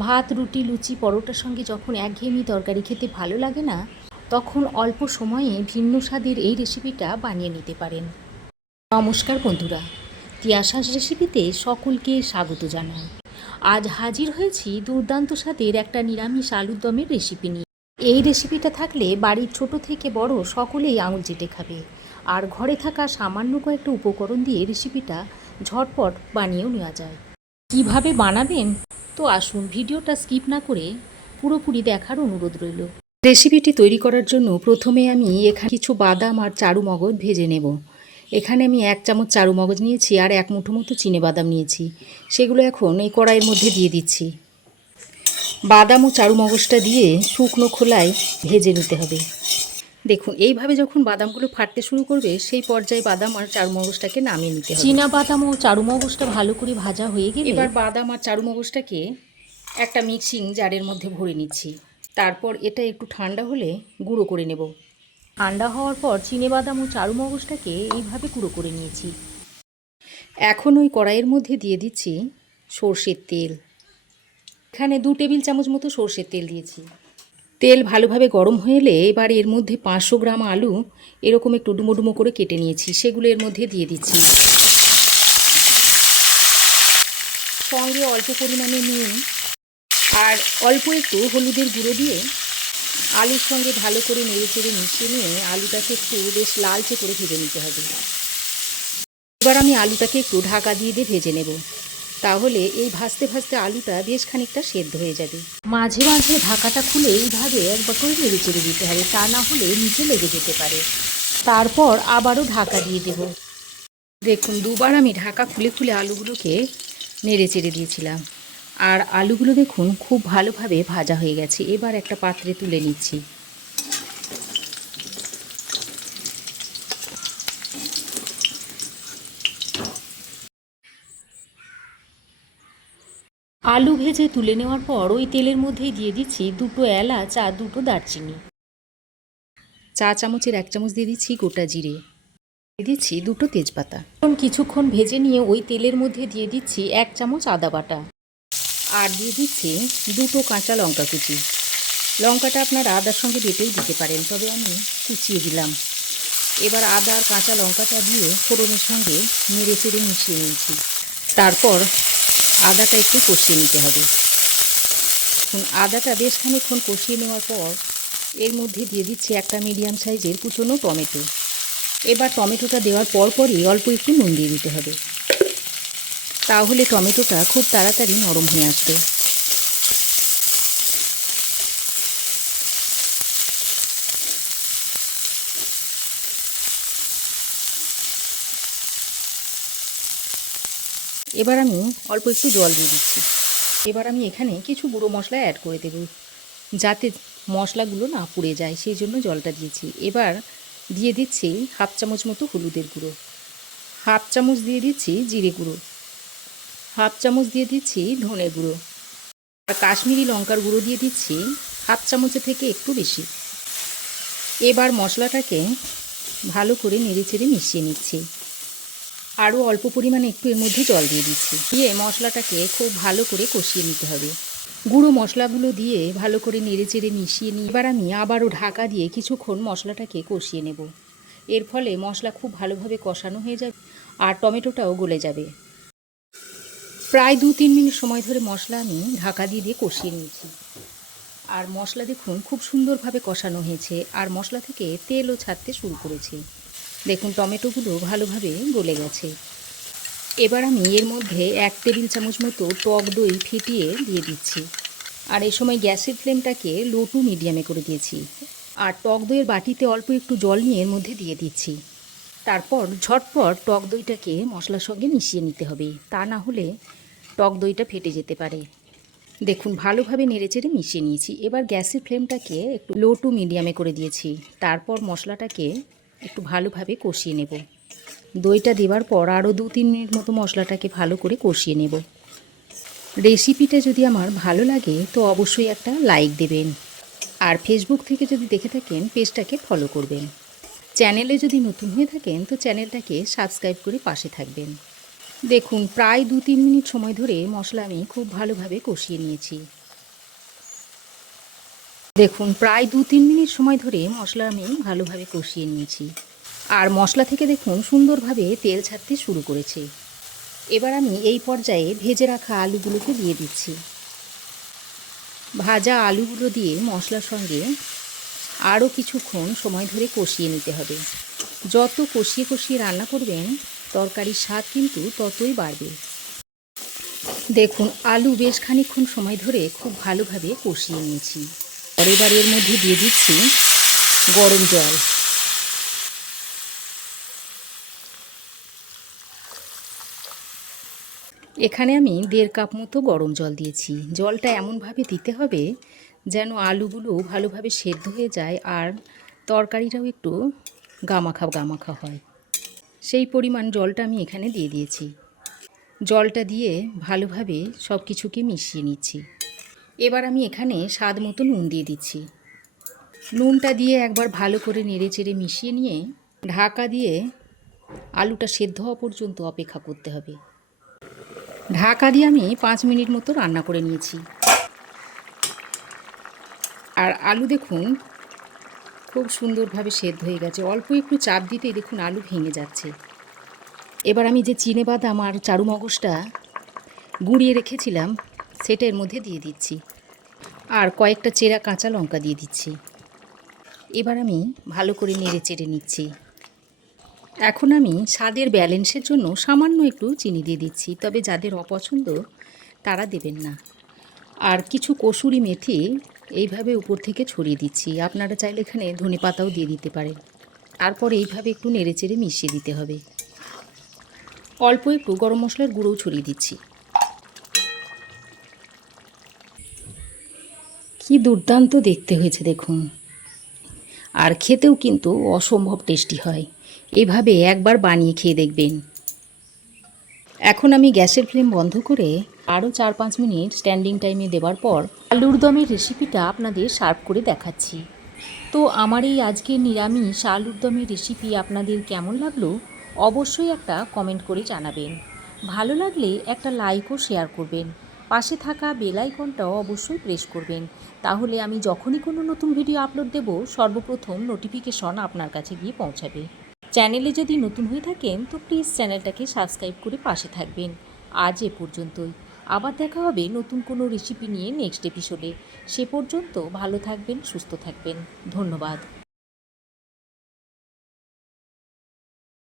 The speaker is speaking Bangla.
ভাত, রুটি, লুচি, পরোটার সঙ্গে যখন একঘেয়েমি তরকারি খেতে ভালো লাগে না, তখন অল্প সময়ে ভিন্ন স্বাদের এই রেসিপিটা বানিয়ে নিতে পারেন। নমস্কার বন্ধুরা, তিয়াশাস রেসিপিতে সকলকে স্বাগত জানাই। আজ হাজির হয়েছি দুর্দান্ত স্বাদের একটা নিরামিষ আলুর দমের রেসিপি নিয়ে। এই রেসিপিটা থাকলে বাড়ির ছোট থেকে বড় সকলেই আঙুল চেটে খাবে। আর ঘরে থাকা সামান্য কয়েকটা উপকরণ দিয়ে রেসিপিটা ঝটপট বানিয়েও নেওয়া যায়। কিভাবে বানাবেন? তো আসুন ভিডিওটা স্কিপ না করে পুরোপুরি দেখার অনুরোধ রইল। রেসিপিটি তৈরি করার জন্য প্রথমে আমি এখানে কিছু বাদাম আর চারু মগজ ভেজে নেব। এখানে আমি 1 চামচ চারু মগজ নিয়েছি আর 1 মুঠো মতো চিনেবাদাম নিয়েছি। সেগুলো এখন এই কড়াইয়ের মধ্যে দিয়ে দিচ্ছি। বাদাম ও চারু মগজটা দিয়ে শুকনো খোলায় ভেজে নিতে হবে। দেখুন এইভাবে যখন বাদামগুলো ফাটতে শুরু করবে সেই পর্যায়ে বাদাম আর চারু মগজটাকে নামিয়ে নিতে হবে। চীনা বাদাম ও চারু মগজটা ভালো করে ভাজা হয়ে গেলে এবার বাদাম আর চারু মগজটাকে একটা মিক্সিং জারের মধ্যে ভরে নিচ্ছি। তারপর এটা একটু ঠান্ডা হলে গুঁড়ো করে নেব। ঠান্ডা হওয়ার পর চিনেবাদাম ও চারু মগজটাকে এইভাবে গুঁড়ো করে নিয়েছি। এখন ওই কড়াইয়ের মধ্যে দিয়ে দিচ্ছি সর্ষের তেল। এখানে 2 টেবিল চামচ মতো সর্ষের তেল দিয়েছি। তেল ভালোভাবে গরম হয়ে এলে এবার এর মধ্যে 500 গ্রাম আলু এরকম একটু ডুমো ডুমো করে কেটে নিয়েছি, সেগুলো এর মধ্যে দিয়ে দিচ্ছি। সঙ্গে অল্প পরিমাণে নুন আর অল্প একটু হলুদের গুঁড়ো দিয়ে আলুর সঙ্গে ভালো করে নেড়ে চেড়ে মিশিয়ে নিয়ে আলুটাকে একটু বেশ লালচে করে ভেজে নিতে হবে। এবার আমি আলুটাকে একটু ঢাকা দিয়ে ভেজে নেব। তাহলে এই ভাজতে ভাজতে আলুটা বেশ খানিকটা সেদ্ধ হয়ে যাবে। মাঝে মাঝে ঢাকাটা খুলে এইভাবে একবার করে নেড়ে চেড়ে দিতে হবে, তা না হলে নিচে লেগে যেতে পারে। তারপর আবারও ঢাকা দিয়ে দেব। দেখুন দুবার আমি ঢাকা খুলে খুলে আলুগুলোকে নেড়ে চেড়ে দিয়েছিলাম আর আলুগুলো দেখুন খুব ভালোভাবে ভাজা হয়ে গেছে। এবার একটা পাত্রে তুলে নিচ্ছি। আলু ভেজে তুলে নেওয়ার পর ওই তেলের মধ্যেই দিয়ে দিচ্ছি 2টো এলাচ আর 2টো দারচিনি। চা চামচের 1 চামচ দিয়ে দিচ্ছি গোটা জিরে, দিয়ে দিচ্ছি 2টো তেজপাতা। কিছুক্ষণ ভেজে নিয়ে ওই তেলের মধ্যে দিয়ে দিচ্ছি 1 চামচ আদা বাটা আর দিয়ে দিচ্ছি 2টো কাঁচা লঙ্কা কুচি। লঙ্কাটা আপনারা আদার সঙ্গে বেটেও দিতে পারেন, তবে আমি কুচিয়ে দিলাম। এবার আদা আর কাঁচা লঙ্কাটা দিয়ে ফোড়নের সঙ্গে নেড়ে চেড়ে মিশিয়ে নিয়েছি। তারপর আদাটা একটু কষিয়ে নিতে হবে। আদাটা বেশ খানিকক্ষণ কষিয়ে নেওয়ার পর এর মধ্যে দিয়ে দিচ্ছি একটা মিডিয়াম সাইজের কুচনো টমেটো। এবার টমেটোটা দেওয়ার পরপরই অল্প একটু নুন দিয়ে দিতে হবে, তাহলে টমেটোটা খুব তাড়াতাড়ি নরম হয়ে আসবে। এবার আমি অল্প একটু জল দিয়ে দিচ্ছি। এবার আমি এখানে কিছু গুঁড়ো মশলা অ্যাড করে দেব, যাতে মশলাগুলো না পুড়ে যায়, সেই জন্য জলটা দিয়েছি। এবার দিয়ে দিচ্ছি 1/2 চামচ মতো হলুদের গুঁড়ো, 1/2 চামচ দিয়ে দিচ্ছি জিরে গুঁড়ো, 1/2 চামচ দিয়ে দিচ্ছি ধনে গুঁড়ো আর কাশ্মীরি লঙ্কার গুঁড়ো দিয়ে দিচ্ছি 1/2 চামচের থেকে একটু বেশি। এবার মশলাটাকে ভালো করে নেড়ে চেড়ে মিশিয়ে নিচ্ছি। আরও অল্প পরিমাণে একটু এর মধ্যে জল দিয়ে দিচ্ছি। দিয়ে মশলাটাকে খুব ভালো করে কষিয়ে নিতে হবে। গুঁড়ো মশলাগুলো দিয়ে ভালো করে নেড়ে চেড়ে মিশিয়ে নিয়ে এবার আমি আবারও ঢাকা দিয়ে কিছুক্ষণ মশলাটাকে কষিয়ে নেব। এর ফলে মশলা খুব ভালোভাবে কষানো হয়ে যাবে আর টমেটোটাও গলে যাবে। প্রায় 2-3 মিনিট সময় ধরে মশলা আমি ঢাকা দিয়ে কষিয়ে নিয়েছি। আর মশলা দেখুন খুব সুন্দরভাবে কষানো হয়েছে আর মশলা থেকে তেলও ছাড়তে শুরু করেছে। দেখুন টমেটোগুলো ভালোভাবে গলে গেছে। এবার আমি এর মধ্যে 1 টেবিল চামচ মতো টক দই ফেটিয়ে দিয়ে দিচ্ছি। আর এই সময় গ্যাসের ফ্লেমটাকে লো টু মিডিয়ামে করে দিয়েছি। আর টক দইয়ের বাটিতে অল্প একটু জল নিয়ে এর মধ্যে দিয়ে দিচ্ছি। তারপর ঝটপট টক দইটাকে মশলার সঙ্গে মিশিয়ে নিতে হবে, তা না হলে টক দইটা ফেটে যেতে পারে। দেখুন ভালোভাবে নেড়েচেড়ে মিশিয়ে নিয়েছি। এবার গ্যাসের ফ্লেমটাকে একটু লো টু মিডিয়ামে করে দিয়েছি। তারপর মশলাটাকে একটু ভালোভাবে কষিয়ে নেব। দইটা দেওয়ার পর আরও 2-3 মিনিট মতো মশলাটাকে ভালো করে কষিয়ে নেব। রেসিপিটা যদি আমার ভালো লাগে তো অবশ্যই একটা লাইক দেবেন আর ফেসবুক থেকে যদি দেখে থাকেন পেজটাকে ফলো করবেন। চ্যানেলে যদি নতুন হয়ে থাকেন তো চ্যানেলটাকে সাবস্ক্রাইব করে পাশে থাকবেন। দেখুন প্রায় 2-3 মিনিট সময় ধরে মশলা আমি খুব ভালোভাবে কষিয়ে নিয়েছি। দেখুন প্রায় 2-3 মিনিট সময় ধরে মশলা আমি ভালোভাবে কষিয়ে নিয়েছি। আর মশলা থেকে দেখুন সুন্দরভাবে তেল ছাড়তে শুরু করেছে। এবার আমি এই পর্যায়ে ভেজে রাখা আলুগুলোকে দিয়ে দিচ্ছি। ভাজা আলুগুলো দিয়ে মশলার সঙ্গে আরও কিছুক্ষণ সময় ধরে কষিয়ে নিতে হবে। যত কষিয়ে কষিয়ে রান্না করবেন তরকারির স্বাদ কিন্তু ততই বাড়বে। দেখুন আলু বেশ খানিকক্ষণ সময় ধরে খুব ভালোভাবে কষিয়ে নিয়েছি। আর এবার এর মধ্যে দিয়ে দিচ্ছি গরম জল। এখানে আমি 1.5 কাপ মতো গরম জল দিয়েছি। জলটা এমনভাবে দিতে হবে যেন আলুগুলো ভালোভাবে সেদ্ধ হয়ে যায় আর তরকারিটাও একটু গামাখা গামাখা হয়। সেই পরিমাণ জলটা আমি এখানে দিয়ে দিয়েছি। জলটা দিয়ে ভালোভাবে সব কিছুকে মিশিয়ে নিচ্ছি। এবার আমি এখানে স্বাদ মতো নুন দিয়ে দিচ্ছি। নুনটা দিয়ে একবার ভালো করে নেড়েচেড়ে মিশিয়ে নিয়ে ঢাকা দিয়ে আলুটা সেদ্ধ হওয়া পর্যন্ত অপেক্ষা করতে হবে। ঢাকা দিয়ে আমি 5 মিনিট মতো রান্না করে নিয়েছি। আর আলু দেখুন খুব সুন্দরভাবে সেদ্ধ হয়ে গেছে। অল্প একটু চাপ দিতেই দেখুন আলু ভেঙে যাচ্ছে। এবার আমি যে চিনেবাদাম আর চারু মগজটা গুঁড়িয়ে রেখেছিলাম সেটা এর মধ্যে দিয়ে দিচ্ছি। আর কয়েকটা চেরা কাঁচা লঙ্কা দিয়ে দিচ্ছি। এবার আমি ভালো করে নেড়ে চেড়ে নিচ্ছি। এখন আমি স্বাদের ব্যালেন্সের জন্য সামান্য একটু চিনি দিয়ে দিচ্ছি, তবে যাদের অপছন্দ তারা দেবেন না। আর কিছু কসুরি মেথি এইভাবে উপর থেকে ছড়িয়ে দিচ্ছি। আপনারা চাইলে এখানে ধনেপাতাও দিয়ে দিতে পারেন। তারপর এইভাবে একটু নেড়েচেড়ে মিশিয়ে দিতে হবে। অল্প একটু গরম মশলার গুঁড়োও ছড়িয়ে দিচ্ছি। কি দুর্দান্ত দেখতে হয়েছে দেখুন, আর খেতেও কিন্তু অসম্ভব টেস্টি হয়। এভাবে একবার বানিয়ে খেয়ে দেখবেন। এখন আমি গ্যাসের ফ্লেম বন্ধ করে আরও 4-5 মিনিট স্ট্যান্ডিং টাইমে দেওয়ার পর আলুর দমের রেসিপিটা আপনাদের সার্ভ করে দেখাচ্ছি। তো আমার এই আজকের নিরামিষ আলুর দমের রেসিপি আপনাদের কেমন লাগলো অবশ্যই একটা কমেন্ট করে জানাবেন। ভালো লাগলে একটা লাইক ও শেয়ার করবেন। পাশে থাকা বেল আইকনটাও অবশ্যই প্রেস করবেন, তাহলে আমি যখনই কোনো নতুন ভিডিও আপলোড দেব সর্বপ্রথম নোটিফিকেশন আপনার কাছে গিয়ে পৌঁছাবে। চ্যানেলে যদি নতুন হয়ে থাকেন তো প্লিজ চ্যানেলটাকে সাবস্ক্রাইব করে পাশে থাকবেন। আজ এ পর্যন্তই। আবার দেখা হবে নতুন কোনো রেসিপি নিয়ে নেক্সট এপিসোডে। সে পর্যন্ত ভালো থাকবেন, সুস্থ থাকবেন। ধন্যবাদ।